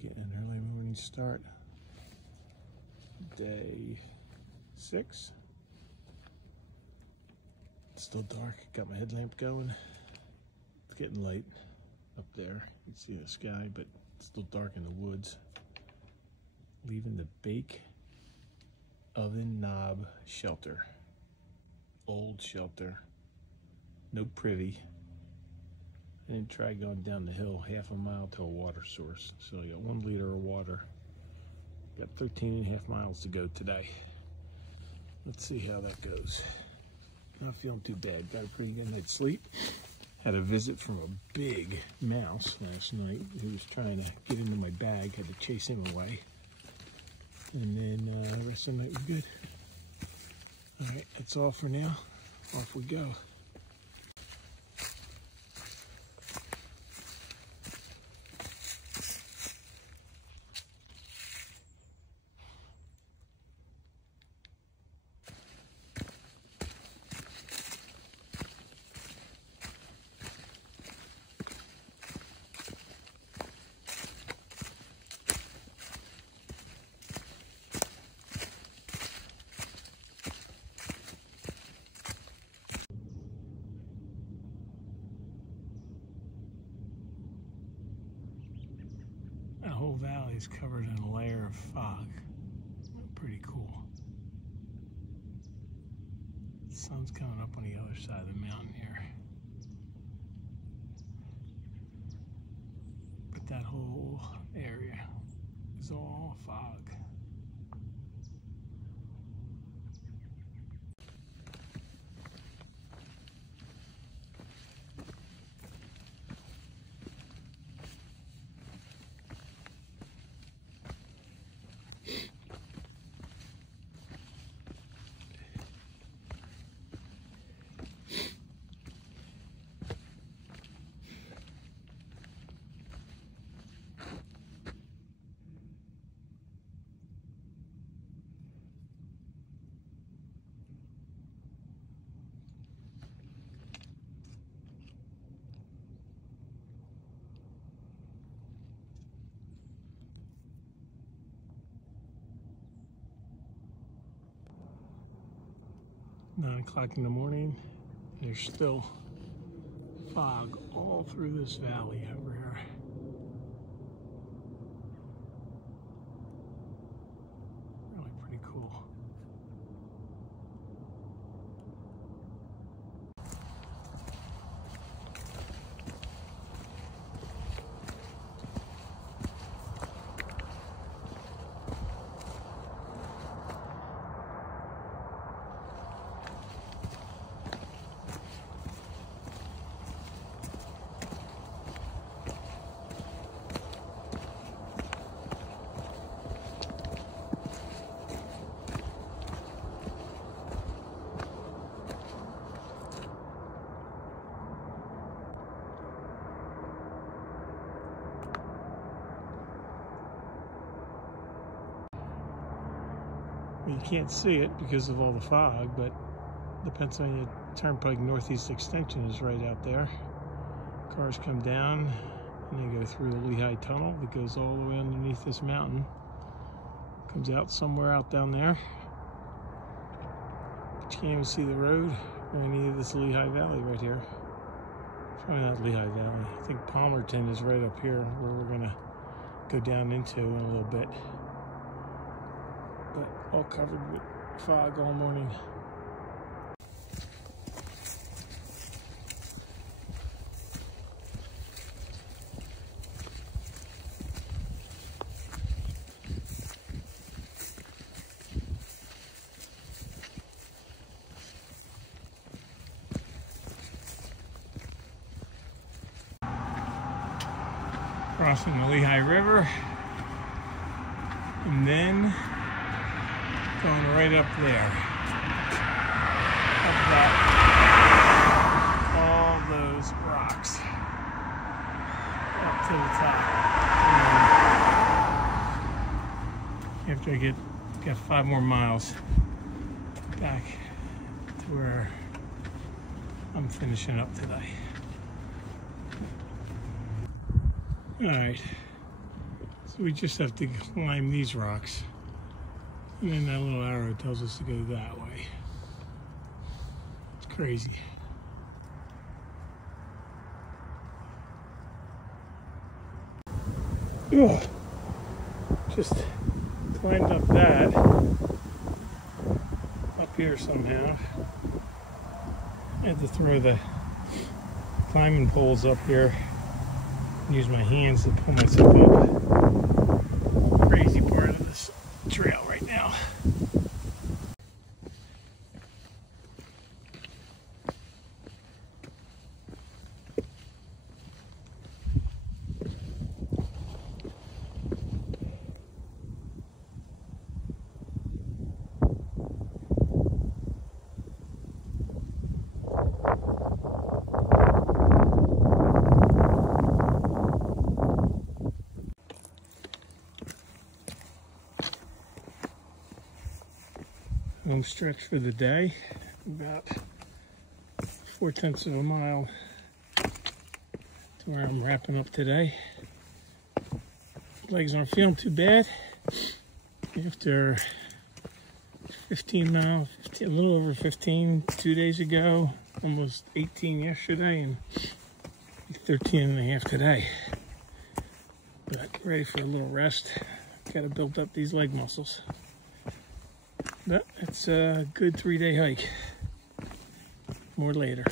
Getting an early morning start. Day 6. It's still dark. Got my headlamp going. It's getting light up there. You can see the sky, but it's still dark in the woods. Leaving the Bake Oven Knob shelter. Old shelter. No privy. I didn't try going down the hill half a mile to a water source. So I got 1 liter of water. Got 13.5 miles to go today. Let's see how that goes. Not feeling too bad. Got a pretty good night's sleep. Had a visit from a big mouse last night who was trying to get into my bag. Had to chase him away. And then the rest of the night was good. All right, that's all for now. Off we go. The whole valley is covered in a layer of fog. Pretty cool. The sun's coming up on the other side of the mountain here. But that whole area is all fog. Nine o'clock in the morning. There's still fog all through this valley over here. Really pretty cool. You can't see it because of all the fog, but the Pennsylvania Turnpike Northeast Extension is right out there. Cars come down and they go through the Lehigh Tunnel that goes all the way underneath this mountain. Comes out somewhere out down there. But you can't even see the road or any of this Lehigh Valley right here. Probably not Lehigh Valley. I think Palmerton is right up here where we're gonna go down into in a little bit. But all covered with fog all morning. Crossing the Lehigh River, and then going right up there. Up that, all those rocks up to the top. And after I got 5 more miles back to where I'm finishing up today. All right, so So we just have to climb these rocks. And then that little arrow tells us to go that way. It's crazy. Ugh. Just climbed up that. Up here somehow. I had to throw the climbing poles up here. Use my hands to pull myself up. Crazy part of this trail right now. Home stretch for the day, about 4/10 of a mile to where I'm wrapping up today. Legs aren't feeling too bad. After 15 miles, a little over 15 2 days ago, almost 18 yesterday, and 13 and a half today. But ready for a little rest. Got to build up these leg muscles. But it's a good 3-day hike. More later.